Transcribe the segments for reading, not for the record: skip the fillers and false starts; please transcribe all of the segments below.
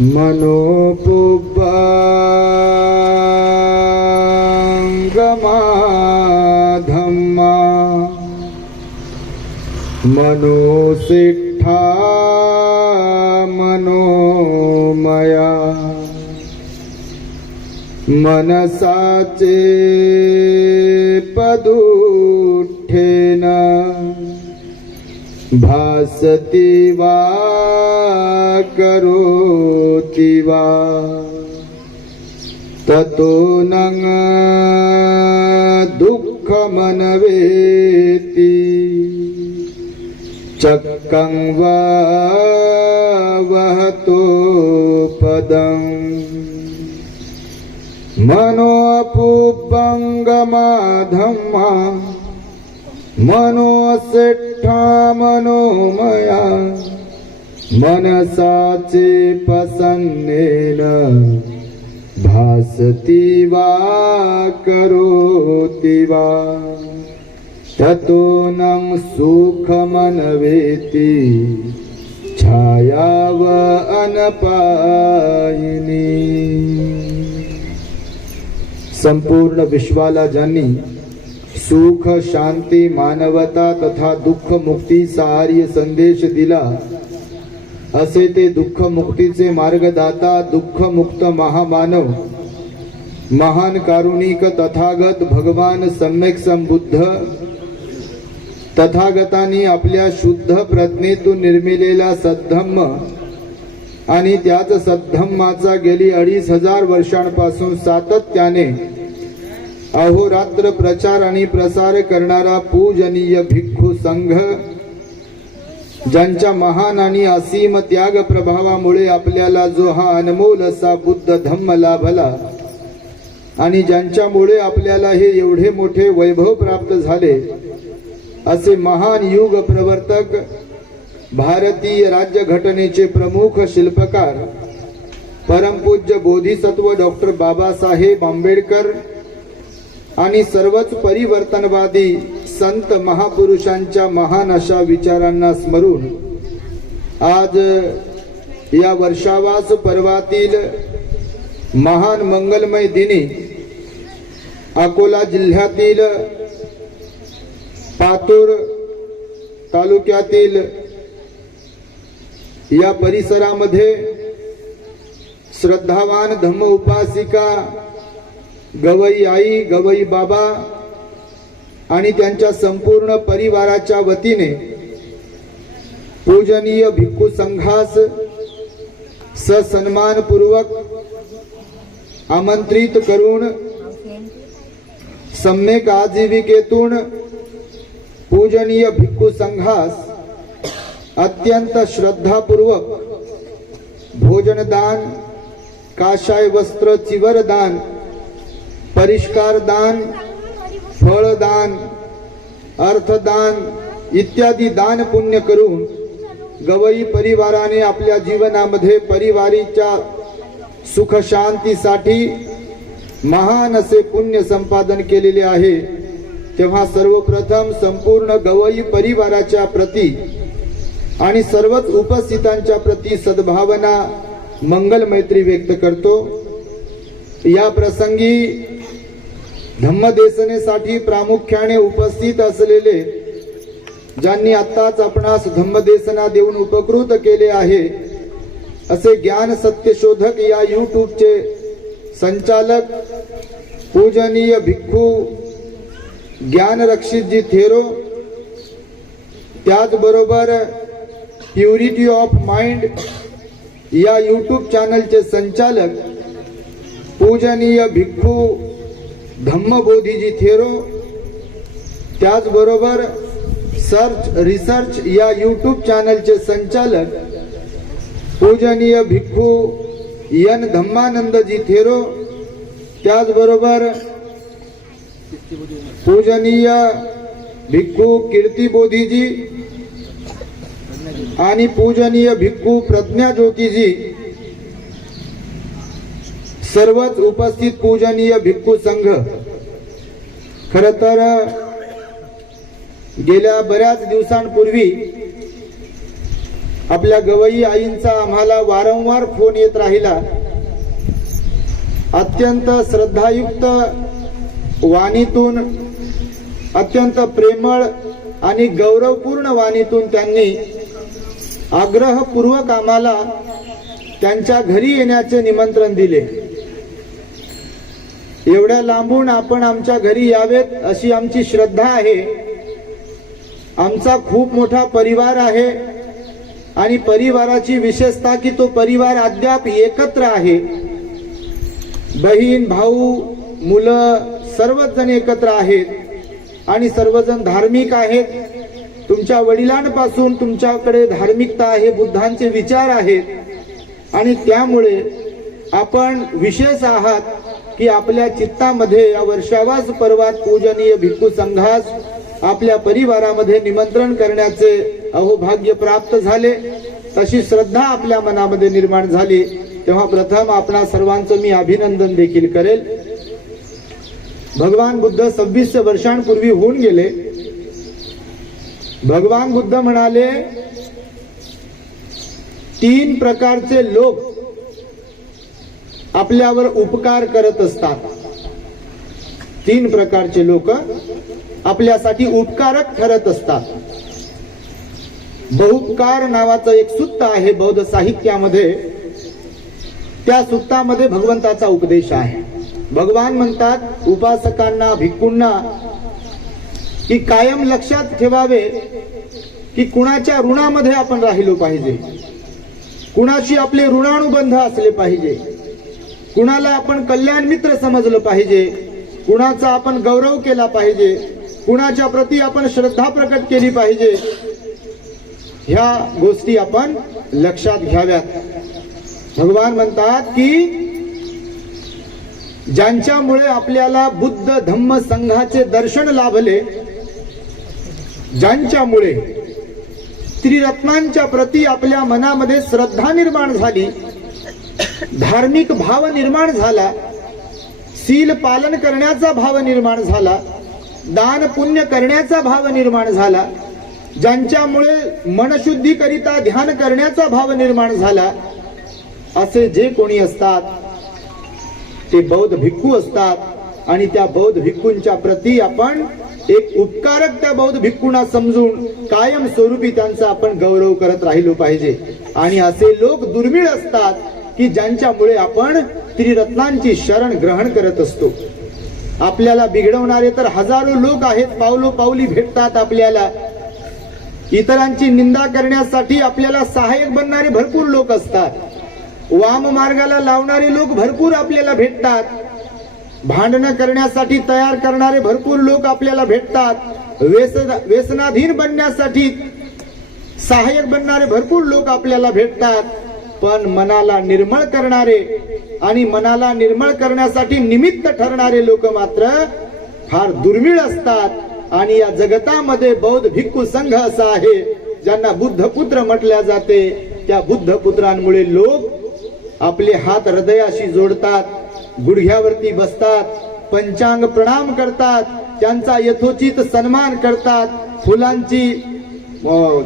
मनोपुब्बंगमा धम्मा मनोसिट्ठा मनोमया मनसाचे पदुठेन भासति वा करोति वा ततो नङ दुःखमनवेति चक्कं वा वहतो पदम् मनोपुब्बंगमा धम्मा मनोसिट्ठा मनोमया मनसाचे प्रसन्नेन भासति वा करोति वा ततो नङ सुखमनवेति छायाव अनपायिनी। संपूर्ण विश्वाला ज्यांनी सुख शांती मानवता तथा दुःख मुक्तीचा आर्य संदेश दिला असे ते दुःख मुक्तीचे मार्गदाता दुःख मुक्त महामानव महान कारुणिक तथागत भगवान सम्यक संबुद्ध तथागतांनी आपल्या शुद्ध प्रज्ञेतून निर्मिलेला सद्धम्म आणि त्याच सद्धम्माचा गेली 2500 वर्षांपासून सातत्याने अहोरात्र प्रचार आणि प्रसार करणारा पूजनीय भिक्खू संघ ज्यांच्या महान आणि असीम त्याग प्रभावामुळे आपल्याला जो हा अनमोल असा बुद्ध धम्म लाभला आणि ज्यांच्यामुळे आपल्याला हे एवढे मोठे वैभव प्राप्त झाले असे महान युग प्रवर्तक भारतीय राज्यघटनेचे प्रमुख शिल्पकार परमपूज्य बोधिसत्व डॉक्टर बाबासाहेब आंबेडकर आणि सर्वच परिवर्तनवादी संत महापुरुषांच्या महान अशा विचारांना स्मरून आज या वर्षावास पर्वातील महान मंगलमय दिनी अकोला जिल्ह्यातील पातूर तालुक्यातील या परिसरामध्ये श्रद्धावान धम्म उपासिका गवई आई गवई बाबा आणि त्यांच्या संपूर्ण परिवाराच्या वतीने पूजनीय भिक्खू संघास सन्मान पूर्वक आमंत्रित करून सम्यक आजीविकेतून पूजनीय भिक्खू संघास अत्यंत श्रद्धापूर्वक भोजनदान काशाय वस्त्र चिवरदान परिष्कार दान फळदान अर्थदान इत्यादी दान पुण्य करून गवई परिवाराने आपल्या जीवनामध्ये परिवारीच्या सुख शांतीसाठी महान असे पुण्य संपादन केलेले आहे। तेव्हा सर्वप्रथम संपूर्ण गवई परिवाराच्या प्रती आणि सर्वच उपस्थितांच्या प्रती सद्भावना मंगल मैत्री व्यक्त करतो। या प्रसंगी धम्मदेसनेसाठी प्रामुख्याने उपस्थित असलेले ज्यांनी आत्ताच आपणास धम्मदेसना देऊन उपकृत केले आहे असे ज्ञान सत्यशोधक या यूट्यूबचे संचालक पूजनीय भिक्खू ज्ञानरक्षितजी थेरो, त्याचबरोबर प्युरिटी ऑफ माइंड या यूट्यूब चॅनलचे संचालक पूजनीय भिक्खू धम्मबोधीजी थेरो, त्याचबरोबर सर्च रिसर्च या यूट्यूब चॅनलचे संचालक पूजनीय भिक्खू एन धम्मानंदजी थेरो, त्याचबरोबर पूजनीय भिक्खू कीर्तिबोधीजी आणि पूजनीय भिक्खू प्रज्ञाज्योतीजी सर्वच उपस्थित पूजनीय भिक्खू संघ खरं तर गेल्या बऱ्याच दिवसांपूर्वी आपल्या गवई आईंचा आम्हाला वारंवार फोन येत राहिला. अत्यंत श्रद्धायुक्त वाणीतून, अत्यंत प्रेमळ आणि गौरवपूर्ण वाणीतून त्यांनी आग्रहपूर्वक आम्हाला त्यांच्या घरी येण्याचे निमंत्रण दिले. एवढ्या लांबून आपण आमच्या घरी यावेत अशी आमची श्रद्धा आहे. आमचा खूप मोठा परिवार आहे आणि परिवाराची विशेषता की तो परिवार अद्याप एकत्र आहे. बहीण, भाऊ, मुलं सर्वच जण एकत्र आहेत आणि सर्वजण धार्मिक आहेत. तुमच्या वडिलांपासून तुमच्याकडे धार्मिकता आहे, बुद्धांचे विचार आहेत आणि त्यामुळे आपण विशेष आहात की आपल्या चित्तामध्ये या वर्षावास पर्वात पूजनीय भिक्खू संघास आपल्या परिवारामध्ये निमंत्रण करण्याचे अहोभाग्य प्राप्त झाले. तशी श्रद्धा आपल्या मनामध्ये निर्माण झाली. तेव्हा प्रथम आपणा सर्वांचं मी अभिनंदन देखील करेल. भगवान बुद्ध 2600 वर्षांपूर्वी होऊन गेले. भगवान बुद्ध म्हणाले 3 प्रकारचे लोक आपल्यावर उपकार करत असतात. 3 प्रकारचे लोक आपल्यासाठी उपकारक ठरत असतात. बहुपकार नावाचं एक सूक्त आहे बौद्ध साहित्यामध्ये. त्या सूक्तामध्ये भगवंताचा उपदेश आहे. भगवान म्हणतात उपासकांना, भिक्खूंना की कायम लक्षात ठेवावे की कुणाच्या ऋणामध्ये आपण राहिलो पाहिजे, कुणाशी आपले ऋणानुबंध असले पाहिजे, कुणाला आपण कल्याण मित्र समजलं पाहिजे, कुणाचा आपण गौरव केला पाहिजे, कुणाच्या प्रती आपण श्रद्धा प्रकट केली पाहिजे. ह्या गोष्टी आपण लक्षात घ्याव्यात. भगवान म्हणतात की ज्यांच्यामुळे आपल्याला बुद्ध धम्म संघाचे दर्शन लाभले, ज्यांच्यामुळे त्रिरत्नांच्या प्रती आपल्या मनामध्ये श्रद्धा निर्माण झाली, धार्मिक भाव निर्माण झाला, शील पालन करण्याचा भाव निर्माण झाला, दान पुण्य करण्याचा भाव निर्माण झाला, ज्यांच्यामुळे मनशुद्धीकरिता ध्यान करण्याचा भाव निर्माण झाला, असे जे कोणी असतात ते बौद्ध भिक्खू असतात. आणि त्या बौद्ध भिक्खूंच्या प्रती आपण एक उपकारक त्या बौद्ध भिक्खूंना समजून कायम स्वरूपी त्यांचा आपण गौरव करत राहिलो पाहिजे. आणि असे लोक दुर्मिळ असतात की ज्यांच्यामुळे आपण त्रिरत्नांची शरण ग्रहण करत असतो. आपल्याला बिघडवणारे तर हजारो लोक आहेत, पावलो पावली भेटतात आपल्याला. इतरांची निंदा करण्यासाठी आपल्याला सहाय्यक बनणारे भरपूर लोक असतात. वाम मार्गाला लावणारे लोक भरपूर आपल्याला भेटतात. भांडणं करण्यासाठी तयार करणारे भरपूर लोक आपल्याला भेटतात. व्यसनाधीन बनण्यासाठी सहाय्यक बनणारे भरपूर लोक आपल्याला भेटतात. पण मनाला निर्मळ करणारे आणि मनाला निर्मळ करण्यासाठी निमित्त ठरणारे लोक मात्र फार दुर्मिळ असतात. आणि या जगतामध्ये बौद्ध भिक्खू संघ असा आहे ज्यांना बुद्ध पुत्र म्हटले जाते. त्या बुद्ध पुत्रांमुळे लोक आपले हात हृदयाशी जोडतात, गुडघ्यावरती बसतात, पंचांग प्रणाम करतात, त्यांचा यथोचित सन्मान करतात,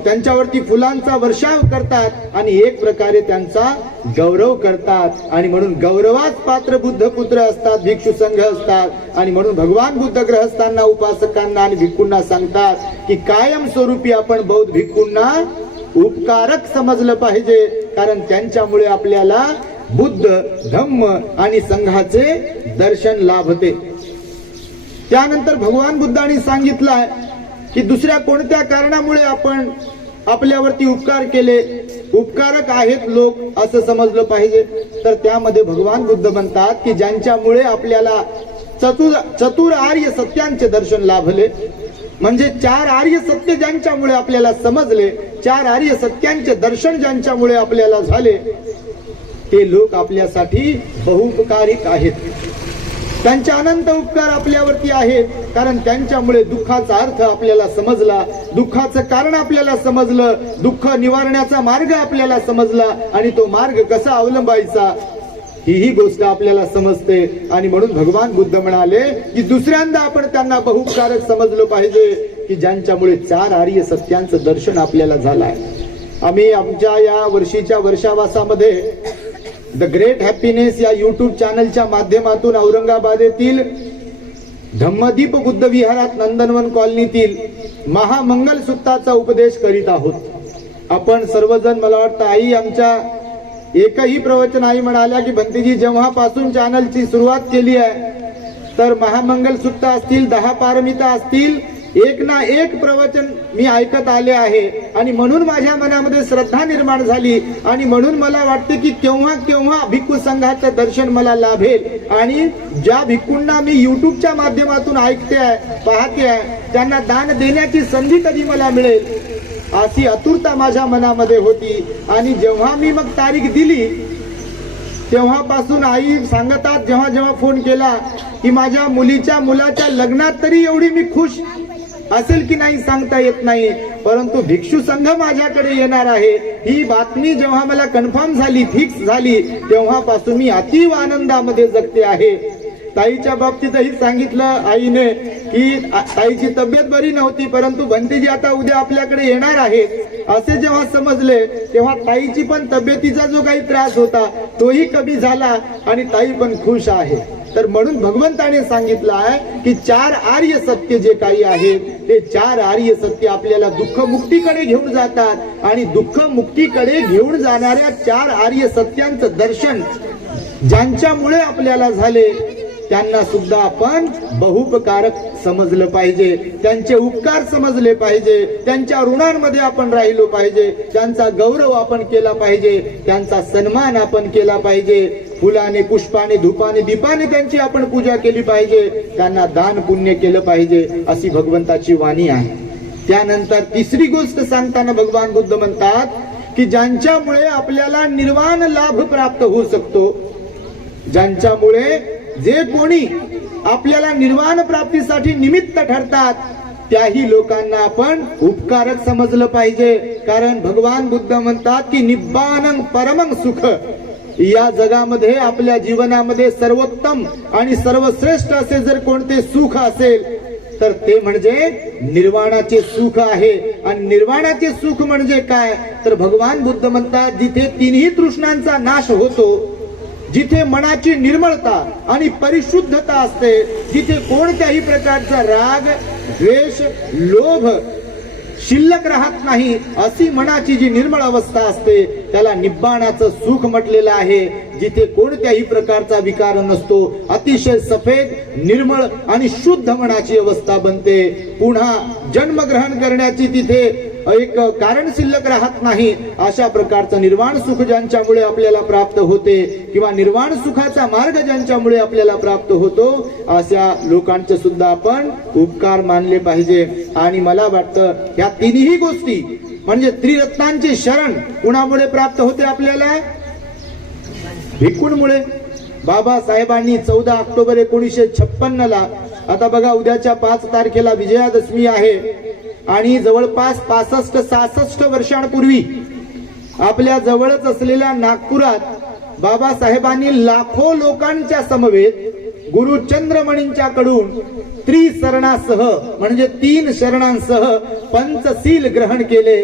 त्यांच्यावरती फुलांचा वर्षाव करतात आणि एक प्रकारे त्यांचा गौरव करतात. आणि म्हणून गौरवात पात्र बुद्ध पुत्र असतात, भिक्षू संघ असतात. आणि म्हणून भगवान बुद्ध ग्रहस्थांना, उपासकांना आणि भिक्खूंना सांगतात की कायम स्वरूपी आपण बौद्ध भिक्खूंना उपकारक समजलं पाहिजे. कारण त्यांच्यामुळे आपल्याला बुद्ध धम्म आणि संघाचे दर्शन लाभते. त्यानंतर भगवान बुद्धांनी सांगितलं की दुसऱ्या कोणत्या कारणामुळे आपण आपल्यावरती उपकार केले, उपकारक आहेत लोक असं समजलं पाहिजे. तर त्यामध्ये भगवान बुद्ध म्हणतात की ज्यांच्यामुळे आपल्याला चतुर आर्य सत्यांचे दर्शन लाभले. म्हणजे 4 आर्य सत्य ज्यांच्यामुळे आपल्याला समजले, 4 आर्य सत्यांचे दर्शन ज्यांच्यामुळे आपल्याला झाले, ते लोक आपल्यासाठी बहुपकारिक आहेत. त्यांचे अनंत उपकार आपल्यावरती आहेत. कारण त्यांच्यामुळे दुःखाचा अर्थ आपल्याला समजला, दुःखाचं कारण आपल्याला समजलं, दुःख निवारण्याचा मार्ग आपल्याला समजला आणि तो मार्ग कसा अवलंबायचा ही गोष्ट आपल्याला समजते. आणि म्हणून भगवान बुद्ध म्हणाले की दुसऱ्यांदा आपण त्यांना बहुपकारक समजलं पाहिजे की ज्यांच्यामुळे 4 आर्य सत्यांचं दर्शन आपल्याला झालंय. आम्ही आमच्या या वर्षीच्या वर्षावासामध्ये द ग्रेट हॅपीनेस या युट्यूब चॅनलच्या माध्यमातून औरंगाबाद येथील धम्मदीप बुद्ध विहारात नंदनवन कॉलनीतील महामंगल सूक्ताचा उपदेश करीत आहोत। आपण सर्वजण, मला वाटतं आई आमच्या एकही प्रवचन आई म्हणाल्या की भंतेजी जेव्हापासून चॅनलची सुरुवात केली आहे तर महामंगल सूक्त असतील, 10 पारमिता असतील, एक ना एक प्रवचन मी ऐकत आले आहे आणि म्हणून माझ्या मनामध्ये श्रद्धा निर्माण झाली आणि म्हणून मला वाटते की केव्हा केव्हा भिक्खू संघाचं दर्शन मला लाभेल आणि ज्या भिक्खूंना मी युट्यूबच्या माध्यमातून ऐकते आहे, पाहते आहे, त्यांना दान देण्याची संधी कधी मला मिळेल अशी आतुरता माझ्या मनामध्ये होती। आणि जेव्हा मी मग तारीख दिली तेव्हापासून आई सांगतात, जेव्हा जेव्हा फोन केला की माझ्या मुलाच्या लग्नात तरी एवढी मी खुश असेल की नाही सांगता येत नाही, परंतु भिक्षू संघ माझ्याकडे येणार आहे ही बातमी जेव्हा मला कन्फर्म झाली, फिक्स झाली, तेव्हापासून मी अतीव आनंदामध्ये जगते आहे। ताईच्या बाबतीतही सांगितलं आईने की ताईची तब्येत बरी नव्हती, परंतु भंतेजी आता उद्या आपल्याकडे येणार आहे असे जेव्हा समजले तेव्हा ताईची पण तब्येतीचा जो काही त्रास होता तोही कमी झाला आणि ताई पण खुश आहे। तर म्हणून भगवंताने सांगितलं आहे की 4 आर्य सत्य जे काही आहेत ते 4 आर्य सत्य आपल्याला दुःख मुक्तीकडे घेऊन जातात आणि दुःख मुक्तीकडे घेऊन जाणाऱ्या 4 आर्य सत्यांचं दर्शन ज्यांच्यामुळे आपल्याला झाले त्यांना सुद्धा आपण बहुपकारक समजलं पाहिजे, त्यांचे उपकार समजले पाहिजे, त्यांच्या ऋणांमध्ये आपण राहिलो पाहिजे, त्यांचा गौरव आपण केला पाहिजे, त्यांचा सन्मान आपण केला पाहिजे, फुलाने, पुष्पाने, धुपाने, दीपाने त्यांची आपण पूजा केली पाहिजे, त्यांना दान पुण्य केलं पाहिजे अशी भगवंताची वाणी आहे। त्यानंतर तिसरी गोष्ट सांगताना भगवान बुद्ध म्हणतात की ज्यांच्यामुळे आपल्याला निर्वाण लाभ प्राप्त होऊ शकतो, ज्यांच्यामुळे जे कोणी आपल्याला निर्वाण प्राप्तीसाठी निमित्त ठरतात त्याही लोकांना आपण उपकारक समजलं पाहिजे। कारण भगवान बुद्ध म्हणतात की निब्बानं परमं सुख, या जगामध्ये आपल्या जीवनामध्ये सर्वोत्तम आणि सर्वश्रेष्ठ असे जर कोणते सुख असेल तर ते म्हणजे निर्वाणाचे सुख आहे। आणि निर्वाणाचे सुख म्हणजे काय तर भगवान बुद्ध म्हणतात जिथे तिन्ही तृष्णांचा नाश होतो, जिथे मनाची निर्मळता आणि परिशुद्धता असते, जिथे कोणत्याही प्रकारचा राग, द्वेष, लोभ शिल्लक राहत नाही, अशी मनाची जी निर्मळ अवस्था असते त्याला निब्बाणाचं सुख म्हटलेलं आहे। जिथे कोणत्याही प्रकारचा विकार नसतो, अतिशय सफेद, निर्मळ आणि शुद्ध मनाची अवस्था बनते। पुन्हा जन्म ग्रहण करण्याची तिथे एक कारण शिल्लक राहत नाही, अशा प्रकारचं निर्वाण सुख ज्यांच्यामुळे आपल्याला प्राप्त होते किंवा निर्वाण सुखाचा मार्ग ज्यांच्यामुळे आपल्याला प्राप्त होतो अशा लोकांचे सुद्धा आपण उपकार मानले पाहिजे। आणि मला वाटतं या तिन्ही गोष्टी म्हणजे त्रिरत्नांचे शरण कुणामुळे प्राप्त होते आपल्याला? भिक्खूंमुळे। बाबासाहेबांनी 14 ऑक्टोबर 1956 ला, आता बघा उद्याच्या 5 तारखेला विजयादशमी आहे आणि जवळपास 65-66 वर्षांपूर्वी आपल्या जवळच असलेल्या नागपुरात बाबासाहेबांनी लाखो लोकांच्या समवेत गुरु चंद्रमणींच्याकडून त्रिशरणासह म्हणजे 3 शरणांसह पंचशील ग्रहण केले।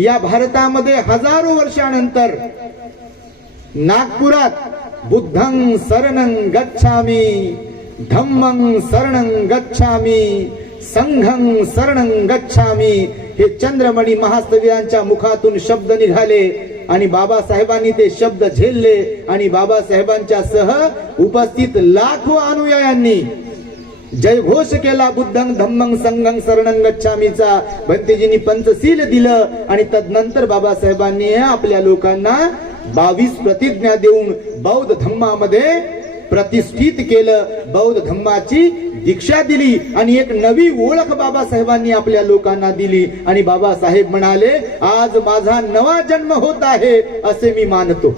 या भारतामध्ये हजारो वर्षानंतर नागपुरात बुद्धं शरणं गच्छामि, धम्मं शरणं गच्छामि, संघं शरणं गच्छामि हे चंद्रमणी महास्तवीरांच्या मुखातून शब्द निघाले आणि बाबासाहेबांनी ते शब्द झेलले आणि बाबासाहेबांच्या सह उपस्थित लाखो अनुयायांनी जयघोष केला बुद्धं धम्मं संघं शरणं गच्छामीचा। भंतेजींनी पंचशील दिलं आणि तदनंतर बाबासाहेबांनी आपल्या लोकांना 22 प्रतिज्ञा देऊन बौद्ध धम्मामध्ये प्रतिष्ठित केलं, बौद्ध धम्माची दीक्षा दिली आणि एक नवी ओळख बाबासाहेबांनी आपल्या लोकांना दिली। आणि बाबासाहेब म्हणाले आज माझा नवा जन्म होत आहे असे मी मानतो।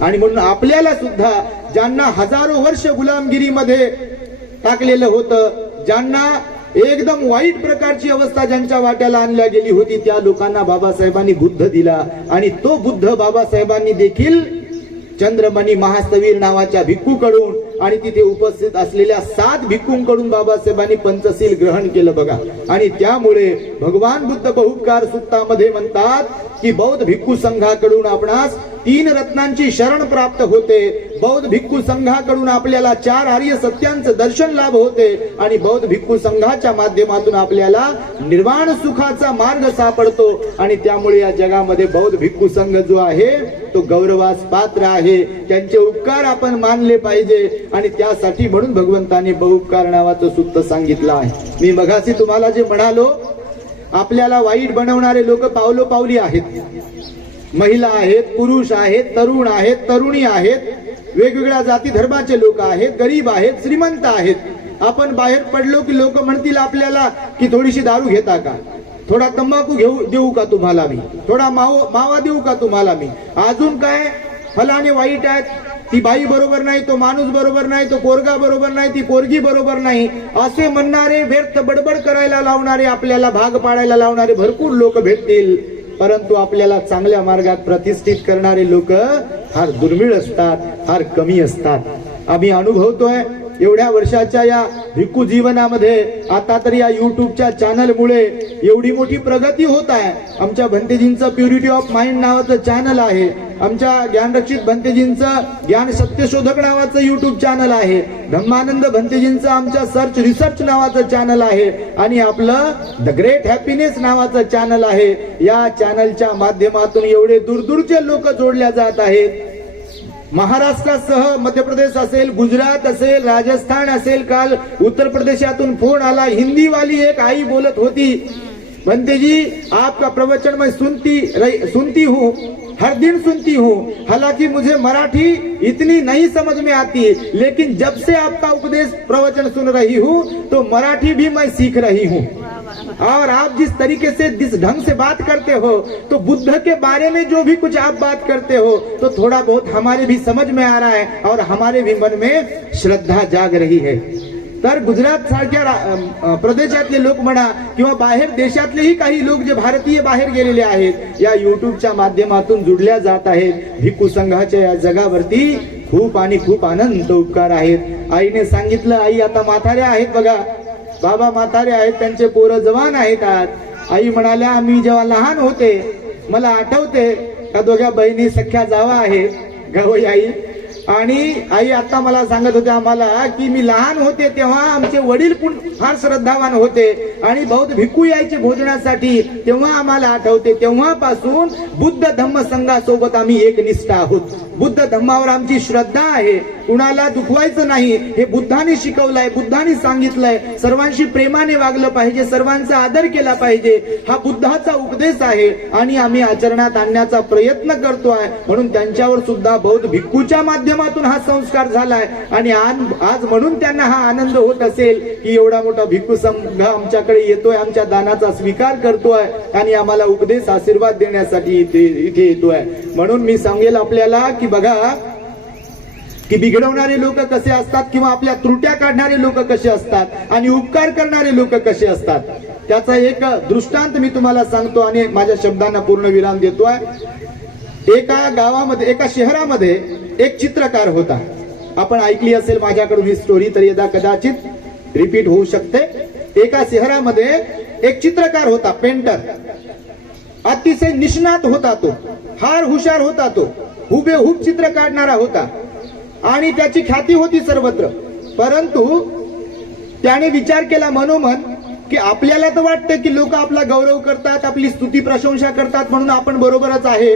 आणि म्हणून आपल्याला सुद्धा ज्यांना हजारो वर्ष गुलामगिरीमध्ये टाकलेलं होतं, ज्यांना एकदम वाईट प्रकारची अवस्था ज्यांच्या वाट्याला आणल्या गेली होती, त्या लोकांना बाबासाहेबांनी बुद्ध दिला आणि तो बुद्ध बाबासाहेबांनी देखील चंद्रमणी महास्तवीर नावाच्या भिक्खूकडून आणि तिथे उपस्थित असलेल्या 7 भिक्खूंकडून बाबासाहेबांनी पंचशील ग्रहण केलं बघा। आणि त्यामुळे भगवान बुद्ध बहुपकार सूक्तामध्ये म्हणतात की बौद्ध भिक्खू संघाकडून आपणास 3 रत्नांची शरण प्राप्त होते, बौद्ध भिक्खू संघाकडून आपल्याला 4 आर्य सत्यांचं दर्शन लाभ होते आणि बौद्ध भिक्खू संघाच्या माध्यमातून आपल्याला निर्वाण सुखाचा मार्ग सापडतो आणि त्यामुळे या जगामध्ये बौद्ध भिक्खू संघ जो आहे तो गौरवास पात्र आहे. त्यांचे उपकार आपण मानले पाहिजे आणि त्यासाठी म्हणून भगवंताने बहुपकार नावाचं सूत्र सांगितलं आहे. मी मगाशी तुम्हाला जे म्हणालो, आपल्याला वाईट बनवणारे लोक पावलोपावली आहेत. महिला आहेत, पुरुष आहेत, तरुण आहेत, तरुणी आहेत, वेगवेगळ्या जाती धर्माचे लोक आहेत, गरीब आहेत, श्रीमंत आहेत. आपण बाहेर पडलो की लोक म्हणतील आपल्याला की थोडीशी दारू घेता का, थोडा तंबाखू देऊ का तुम्हाला मी, थोडा मावा देऊ का तुम्हाला मी, अजून काय फलाने वाईट आहेत, ती बाई बरोबर नाही, तो माणूस बरोबर नाही, तो पोरगा बरोबर नाही, ती पोरगी बरोबर नाही, असे म्हणणारे, व्यर्थ बडबड करायला लावणारे, आपल्याला भाग पाडायला लावणारे भरपूर लोक भेटतील. परंतु आपल्याला चांगल्या मार्गात प्रतिष्ठित करणारे लोक फार दुर्मिळ असतात, फार कमी असतात. आम्ही अनुभवतोय एवढ्या वर्षाच्या या भिक्खू जीवनामध्ये. आता तर या युट्यूबच्या चॅनलमुळे एवढी मोठी प्रगती होत आहे. आमच्या भंतेजींचं प्युरिटी ऑफ माइंड नावाचं चॅनल आहे, आमच्या ज्ञानरक्षित भंतेजींचं ज्ञान सत्यशोधक नावाचं युट्यूब चॅनल आहे, धम्मानंद भंतेजींचं आमच्या सर्च रिसर्च नावाचं चॅनल आहे आणि आपलं द ग्रेट हॅपीनेस नावाचं चॅनल आहे. या चॅनलच्या माध्यमातून एवढे दूरदूरचे लोक जोडल्या जात आहेत. महाराष्ट्रासह मध्य प्रदेश असेल, गुजरात असेल, राजस्थान असेल. काल उत्तर प्रदेशातून फोन आला, हिंदी वाली एक आई बोलत होती, भंते जी आपका प्रवचन मैं सुनती हूँ, हर दिन सुनती हूँ, हालांकि मुझे मराठी इतनी नहीं समझ में आती, लेकिन जब से आपका उपदेश प्रवचन सुन रही हूँ तो मराठी भी मैं सीख रही हूँ. और आप जिस तरीके से जिस ढंग से बात करते हो, तो बुद्ध के बारे में जो भी कुछ आप बात करते हो तो थोड़ा बहुत हमारे भी समझ में आ रहा है और हमारे भी मन में श्रद्धा जाग रही है. तर गुजरात सारख्या प्रदेशातले लोक म्हणा किंवा बाहेर देशातलेही काही लोक जे भारतीय बाहेर गेलेले आहेत या युट्यूबच्या माध्यमातून जुडल्या जात आहेत. भिक्खू संघाच्या या जगावरती खूप आणि खूप अनंत उपकार आहेत. आईने सांगितलं, आई आता म्हाताऱ्या आहेत बघा, बाबा म्हातारे आहेत, त्यांचे पोरं जवान आहेत. आज आई म्हणाल्या, मी जेव्हा लहान होते मला आठवते का दोघ्या बहिणी सख्या जावा आहे गवई आई, आणि आई आता मला सांगत होते आम्हाला की मी लहान होते तेव्हा आमचे वडील फार श्रद्धावान होते आणि बौद्ध भिक्खू यायचे भोजनासाठी, तेव्हा आम्हाला आठवते. तेव्हापासून बुद्ध धम्म संघासोबत आम्ही एकनिष्ठ आहोत. बुद्ध धम्मावर आमची श्रद्धा आहे. कुणाला दुखवायचं नाही हे बुद्धाने शिकवलंय, बुद्धाने सांगितलंय. सर्वांशी प्रेमाने वागलं पाहिजे, सर्वांचा आदर केला पाहिजे, हा बुद्धाचा उपदेश आहे आणि आम्ही आचरणात आणण्याचा प्रयत्न करतोय. म्हणून त्यांच्यावर सुद्धा बौद्ध भिक्खूच्या माध्यमातून हा संस्कार झालाय आणि आज म्हणून त्यांना हा आनंद होत असेल की एवढा मोठा भिक्खू संघ आमच्याकडे येतोय, आमच्या दानाचा स्वीकार करतोय आणि आम्हाला उपदेश आशीर्वाद देण्यासाठी इथे येतोय. म्हणून मी सांगेल आपल्याला की बघा की बिघडवणारे लोक कसे असतात किंवा आपल्या त्रुट्या काढणारे लोक कसे असतात आणि उपकार करणारे लोक कसे असतात. त्याचा एक दृष्टांत मी तुम्हाला सांगतो आणि माझ्या शब्दांना पूर्ण विराम देतोय. एका गावामध्ये, एका शहरामध्ये एक चित्रकार होता. आपण ऐकली असेल माझ्याकडून ही स्टोरी, तर यदा कदाचित रिपीट होऊ शकते. एका शहरामध्ये एक चित्रकार होता, पेंटर. अतिशय निष्णात होता तो, फार हुशार होता तो, हुबेहूब चित्र काढणारा होता आणि त्याची ख्याती होती सर्वत्र. परंतु त्याने विचार केला मनोमन की आपल्याला तर वाटतं की लोक आपला गौरव करतात, आपली स्तुती प्रशंसा करतात म्हणून आपण बरोबरच आहे.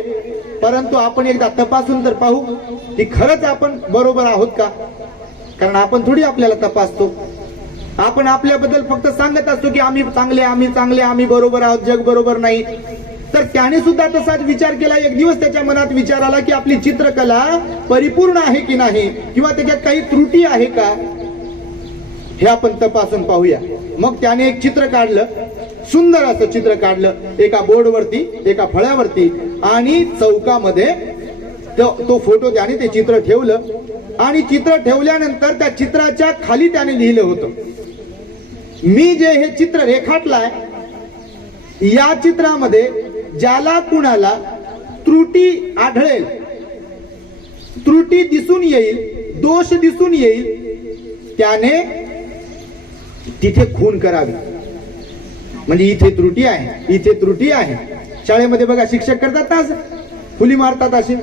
परंतु आपण एकदा तपासून तर पाहू की खरंच आपण बरोबर आहोत का. कारण आपण थोडी आपल्याला तपासतो. आपण आपल्याबद्दल फक्त सांगत असतो की आम्ही चांगले, आम्ही चांगले, आम्ही बरोबर आहोत, जग बरोबर नाही. तर त्याने सुद्धा तसाच विचार केला. एक दिवस त्याच्या मनात विचार आला की आपली चित्रकला परिपूर्ण आहे की नाही किंवा त्याच्यात काही त्रुटी आहे का, हे आपण तपासून पाहूया. मग त्याने एक चित्र काढलं, सुंदर असं चित्र काढलं, एका बोर्डवरती, एका फळ्यावरती, आणि चौकामध्ये तो फोटो त्याने ते चित्र ठेवलं. आणि चित्र ठेवल्यानंतर त्या चित्राच्या खाली त्याने लिहिलं होतं, मी जे हे चित्र रेखाटलाय या चित्रामध्ये ज्याला कुणाला त्रुटी आढळेल, त्रुटी दिसून येईल, दोष दिसून येईल, त्याने तिथे खून करावी. म्हणजे इथे त्रुटी आहे, इथे त्रुटी आहे, शाळेमध्ये बघा शिक्षक करतात ना असं, फुली मारतात, असे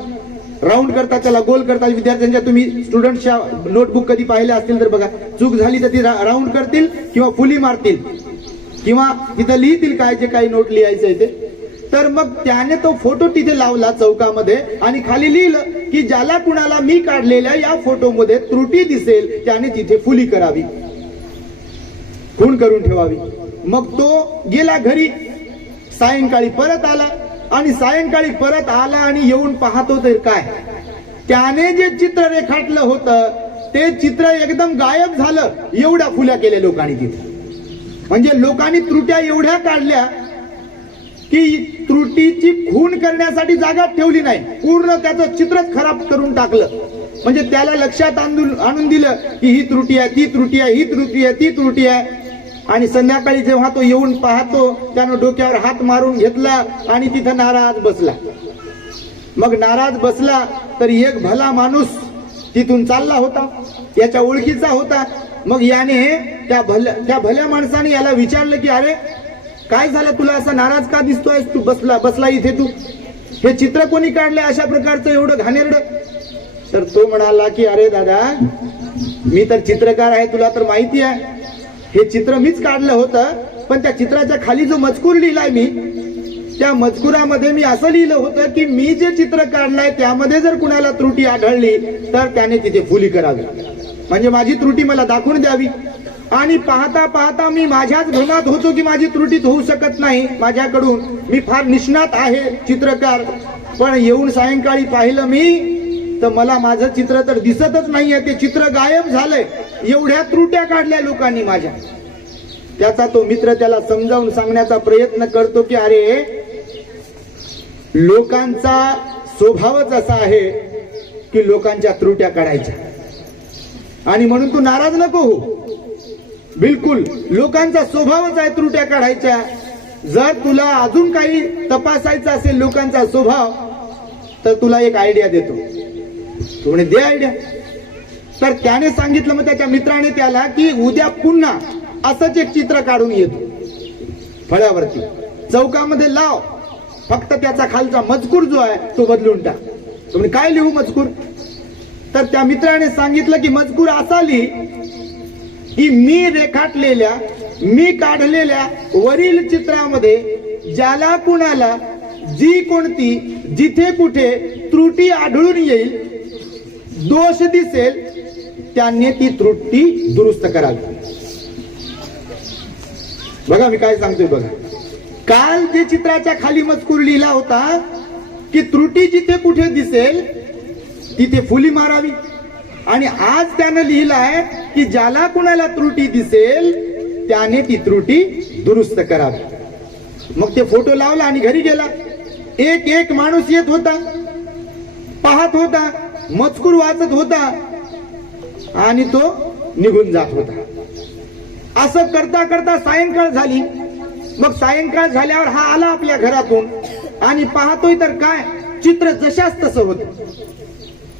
राऊंड करतात, त्याला गोल करतात. विद्यार्थ्यांच्या तुम्ही स्टुडंटच्या नोटबुक कधी पाहिल्या असतील तर बघा, चूक झाली तर ती राऊंड करतील किंवा फुली मारतील किंवा तिथं लिहितील काय जे काही नोट लिहायचंय ते. तर मग त्याने तो फोटो तिथे लावला चौकामध्ये आणि खाली लिहिलं की ज्याला कुणाला मी काढलेल्या या फोटोमध्ये त्रुटी दिसेल त्याने तिथे फुली करावी, खूण करून ठेवावी. मग तो गेला घरी, सायंकाळी परत आला आणि सायंकाळी परत आला आणि येऊन पाहतो तर काय, त्याने जे चित्र रेखाटलं होतं ते चित्र एकदम गायब झालं. एवढ्या फुल्या केल्या लोकांनी तिथे. म्हणजे लोकांनी त्रुट्या एवढ्या काढल्या की त्रुटीची खूण करण्यासाठी जागा ठेवली नाही, पूर्ण त्याचं चित्रच खराब करून टाकलं. म्हणजे त्याला लक्षात आणून दिलं की ही त्रुटी आहे, ती त्रुटी आहे, ही त्रुटी आहे, ती त्रुटी आहे. आणि संध्याकाळी जेव्हा तो येऊन पाहतो त्यानं डोक्यावर हात मारून घेतला आणि तिथं नाराज बसला. मग नाराज बसला तर एक भला माणूस तिथून चालला होता, याच्या ओळखीचा होता. मग याने त्या भल्या माणसाने याला विचारलं की अरे काय झालं, तुला असा नाराज का दिसतोय, तू बसला इथे, तू हे चित्र कोणी काढलंय अशा प्रकारचं एवढं घाणेरडं. तर तो म्हणाला की अरे दादा, मी तर चित्रकार आहे, तुला तर माहिती आहे, हे चित्र मीच काढलं होतं. पण त्या चित्राच्या खाली जो मजकूर लिहिलाय मी, त्या मजकुरामध्ये मी असं लिहिलं होतं की मी जे चित्र काढलंय त्यामध्ये जर कुणाला त्रुटी आढळली तर त्याने तिथे फुली करावी, म्हणजे माझी त्रुटी मला दाखवून द्यावी. आणि पाहता पाहता मी माझ्याच भ्रमात होतो की माझी त्रुटीच होऊ शकत नाही माझ्याकडून, मी फार निष्णात आहे चित्रकार. पण येऊन सायंकाळी पाहिलं मी तर मला माझं चित्र तर दिसतच नाहीये, ते चित्र गायब झालंय. एवढ्या त्रुट्या काढल्या लोकांनी माझ्या. त्याचा तो मित्र त्याला समजावून सांगण्याचा प्रयत्न करतो की अरे, लोकांचा स्वभावच असा आहे की लोकांच्या त्रुट्या काढायच्या, आणि म्हणून तू नाराज नको हो. बिलकुल लोकांचा स्वभावच आहे त्रुट्या काढायच्या. जर तुला अजून काही तपासायचं असेल लोकांचा स्वभाव तर तुला एक आयडिया देतो. तू म्हणे दे आयडिया. तर त्याने सांगितलं, मग त्याच्या मित्राने त्याला की उद्या पुन्हा असंच एक चित्र काढून येतो फळ्यावरती, चौकामध्ये लाव, फक्त त्याचा खालचा मजकूर जो आहे तो बदलून टाक. तुम्ही काय लिहू मजकूर? तर त्या मित्राने सांगितलं की मजकूर असा लिही की मी रेखाटलेल्या, मी काढलेल्या वरील चित्रामध्ये ज्याला कुणाला जी कोणती जिथे कुठे त्रुटी आढळून येईल, दोष दिसेल, त्यांनी ती त्रुटी दुरुस्त करावी. बघा मी काय सांगतोय बघा. काल जे चित्राच्या खाली मजकूर लिहिला होता की त्रुटी जिथे कुठे दिसेल तिथे फुली मारावी, आणि आज त्यानं लिहिलाय की ज्याला कुणाला त्रुटी दिसेल त्याने ती त्रुटी दुरुस्त करावी. मग ते फोटो लावला आणि घरी गेला. एक एक माणूस येत होता, पाहत होता, मजकूर वाचत होता आणि तो निघून जात होता. असं करता करता सायंकाळ झाली. मग सायंकाळ झाल्यावर हा आला आपल्या घरातून आणि पाहतोय तर काय, चित्र जशाच तसं होतं.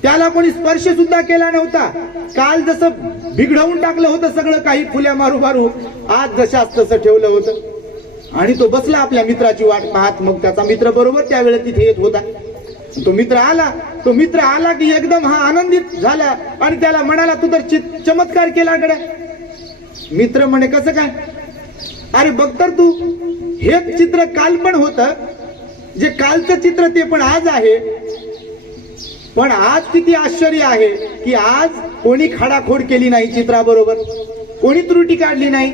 त्याला कोणी स्पर्श सुद्धा केला नव्हता. काल जसं बिघडवून टाकलं होतं सगळं काही, फुल्या मारू मारू, आज जशाच तसं ठेवलं होतं. आणि तो बसला आपल्या मित्राची वाट पाहत. मग त्याचा मित्र बरोबर त्यावेळेस तिथे येत होता. तो मित्र आला की एकदम हा आनंदित झाला आणि त्याला म्हणाला, तू तर चमत्कार केला गड्या. मित्र म्हणे, कसं काय? अरे बघ तर तू, हे चित्र काल पण होतं, जे कालचं चित्र ते पण आज आहे. पण आज किती आश्चर्य आहे की आज कोणी खाडाखोड केली नाही चित्राबरोबर, कोणी त्रुटी काढली नाही.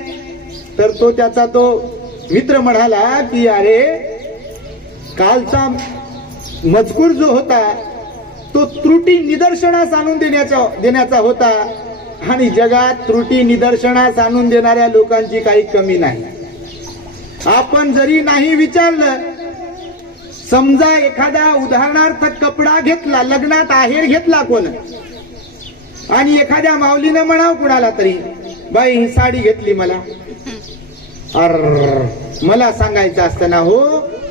तर त्याचा तो मित्र म्हणाला की अरे, कालचा मजकूर जो होता तो त्रुटी निदर्शनास आणून देण्याचा होता, आणि जगात त्रुटी निदर्शनास आणून देणाऱ्या लोकांची काही कमी नाही. आपण जरी नाही विचारलं, समजा एखादा उदाहरणार्थ कपडा घेतला, लग्नात आहेर घेतला कोण, आणि एखाद्या माऊलीनं म्हणावं कुणाला तरी, बाई ही साडी घेतली मला, मला सांगायचं असतं ना, हो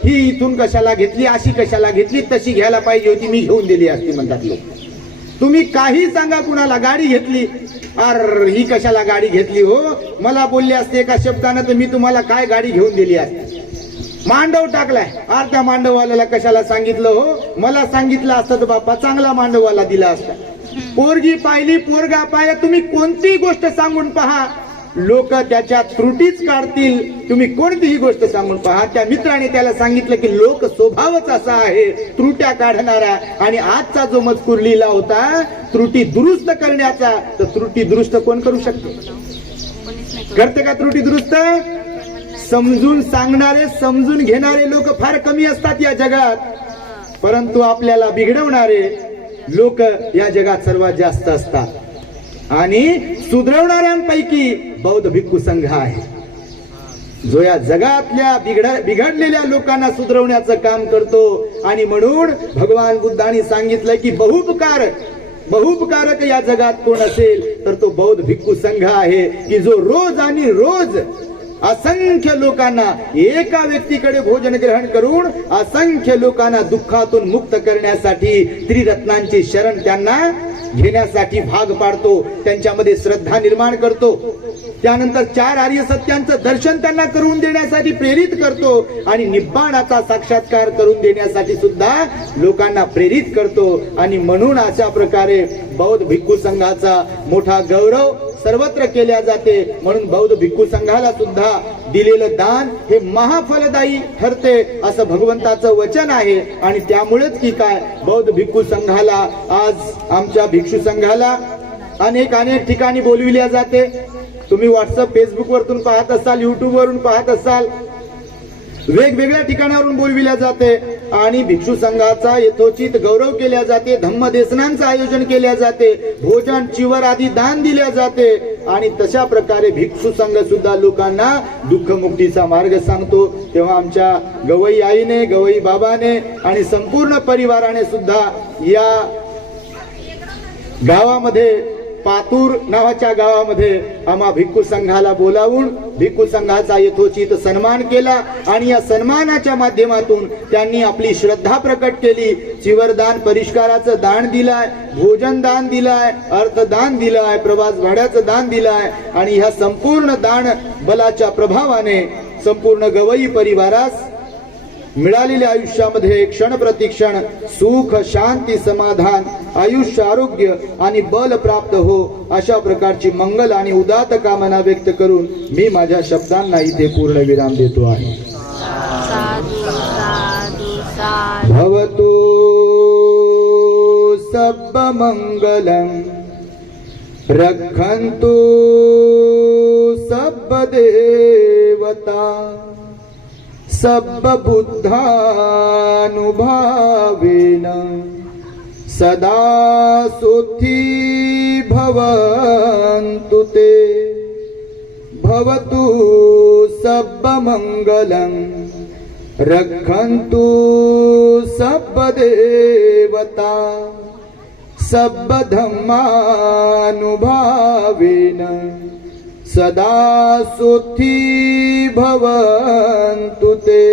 ही इथून कशाला घेतली, अशी कशाला घेतली, तशी घ्यायला पाहिजे होती, मी घेऊन दिली असती म्हणतात लोक. तुम्ही काही सांगा कुणाला, गाडी घेतली, ही कशाला गाडी घेतली हो, मला बोलले असते एका शब्दानं तर मी तुम्हाला काय गाडी घेऊन दिली असते. मांडव टाकलाय. अरे त्या मांडववाल्याला कशाला सांगितलं हो? मला सांगितलं असतं तर बाप्पा चांगला मांडववाला दिला असता. पोरगी पाहिली, पोरगा पाहिला, तुम्ही कोणतीही गोष्ट सांगून पहा, लोक त्याच्या त्रुटीच काढतील. तुम्ही कोणतीही गोष्ट सांगून पहा. त्या मित्राने त्याला सांगितलं की लोक स्वभावच असा आहे त्रुट्या काढणारा, आणि आजचा जो मजकूर लिहिला होता त्रुटी दुरुस्त करण्याचा, तर त्रुटी दुरुस्त कोण करू शकते? करते का त्रुटी दुरुस्त? समजून सांगणारे, समजून घेणारे लोक फार कमी असतात या जगात, परंतु आपल्याला बिघडवणारे लोक या जगात सर्वात जास्त असतात. आणि सुधरवणाऱ्यांपैकी बौद्ध भिक्खू संघ आहे, जो या जगातल्या बिघडलेल्या लोकांना सुधरवण्याचं काम करतो. आणि म्हणून भगवान बुद्धांनी सांगितलं की बहुपकारक या जगात कोण असेल तर तो बौद्ध भिक्खू संघ आहे, की जो रोज आणि रोज असंख्य लोकांना, एका व्यक्तीकडे भोजन ग्रहण करून असंख्य लोकांना दुःखातून मुक्त करण्यासाठी त्रिरत्नांची शरण त्यांना घेण्यासाठी भाग पाडतो, त्यांच्यामध्ये श्रद्धा निर्माण करतो. त्यानंतर 4 आर्य सत्यांचं दर्शन त्यांना करून देण्यासाठी प्रेरित करतो, आणि निब्बाणाचा साक्षात्कार करून देण्यासाठी सुद्धा लोकांना प्रेरित करतो. आणि म्हणून अशा प्रकारे बौद्ध भिक्खू संघाचा मोठा गौरव सर्वत्र केल्या जाते. म्हणून बौद्ध भिक्खू संघाला सुद्धा दिलेलं दान हे महाफलदायी ठरते असं भगवंताचं वचन आहे. आणि त्यामुळेच की काय, बौद्ध भिक्खू संघाला, आज आमच्या भिक्षू संघाला अनेक ठिकाणी बोलविल्या जाते. तुम्ही व्हॉट्सअप, फेसबुक वरून पाहत असाल, युट्यूब वरून पाहत असाल, वेगवेगळ्या ठिकाणावरून बोलविल्या जाते. आणि भिक्षू संघाचा यथोचित गौरव केल्या जाते. धम्मदेशनांचं आयोजन केल्या जाते, भोजन, चिवर आदी दान दिल्या जाते. आणि तशा प्रकारे भिक्षू संघ सुद्धा लोकांना दुःखमुक्तीचा मार्ग सांगतो. तेव्हा आमच्या गवई आईने, गवई बाबाने आणि संपूर्ण परिवाराने सुद्धा या गावामध्ये, पातूर नावाच्या गावामध्ये आम्हा भिक्खू संघाला बोलावून भिक्खू संघाचा यथोचित सन्मान केला. आणि या सन्मानाच्या माध्यमातून त्यांनी आपली श्रद्धा प्रकट केली. चिवरदान, परिष्काराचं दान दिलाय, भोजन दान दिलाय, अर्थदान दिलाय, प्रवास भाड्याचं दान दिलाय. आणि ह्या संपूर्ण दान बलाच्या प्रभावाने संपूर्ण गवई परिवारास मिळालेल्या आयुष्यामध्ये क्षण प्रतिक्षण सुख, शांती, समाधान, आयुष्य, आरोग्य आणि बल प्राप्त हो, अशा प्रकारची मंगल आणि उदात्त कामना व्यक्त करून मी माझ्या शब्दांना इथे पूर्ण विराम देतो आहे. भवतु सब्ब मंगलम, रक्षन्तु सब्ब देवता, सब्ब बुद्धानुभावेन सदा सुखी भवन्तु ते. भवतु सब्ब मंगलम, रक्षन्तु सब्ब देवता, सब्ब धम्मानुभावेन सदा सुखी भवन्तु ते.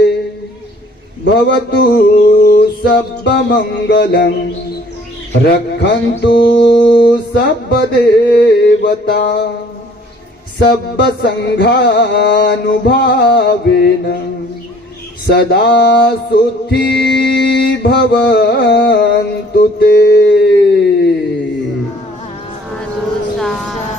भवतु सब्ब मंगलम, रक्षन्तु सब्ब देवता, सब्ब संघानुभावेन सदा सुखी भवन्तु ते.